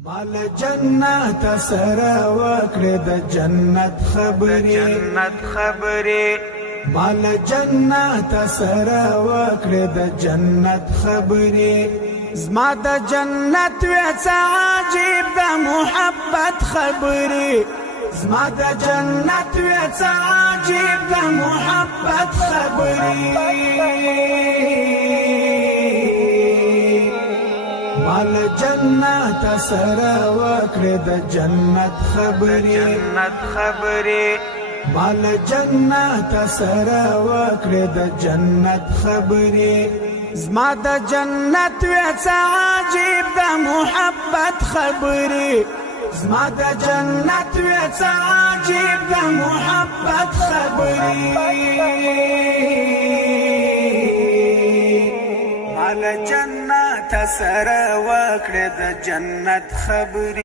مال جنت سره وکړه د جنت خبرې مال جنت سره وکړه د جنت خبرې زما د جنت وڅ عجیب د محبت خبرې زما د جنت وڅ عجیب د محبت خبرې مال جنت سره وکړه د جنت خبرې مال جنت سره وکړه د جنت خبرې زما د جنت وڅ عجیب د محبت خبرې زما د جنت وڅ عجیب د محبت خبرې مال جنت سره وکړه د جنت خبرې